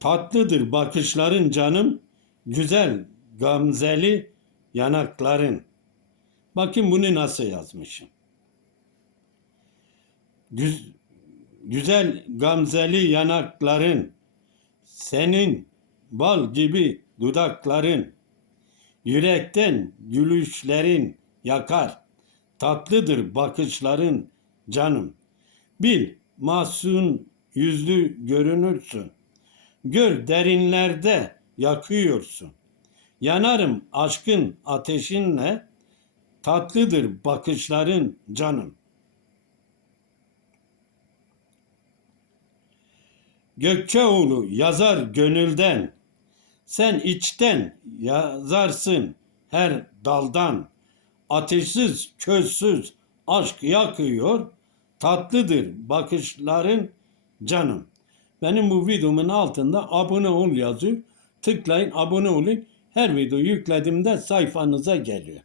Tatlıdır bakışların canım, güzel gamzeli yanakların. Bakın bunu nasıl yazmışım. Güz- güzel gamzeli yanakların, senin bal gibi dudakların, yürekten gülüşlerin yakar. Tatlıdır bakışların canım. Bil mahzun yüzlü görünürsün. Gör derinlerde yakıyorsun. Yanarım aşkın ateşinle, tatlıdır bakışların canım. Gökçeoğlu yazar gönülden, sen içten yazarsın her daldan. Ateşsiz, közsüz aşk yakıyor, tatlıdır bakışların canım. Benim bu videomun altında abone ol yazıyor. Tıklayın, abone olun. Her video yüklediğimde sayfanıza geliyor.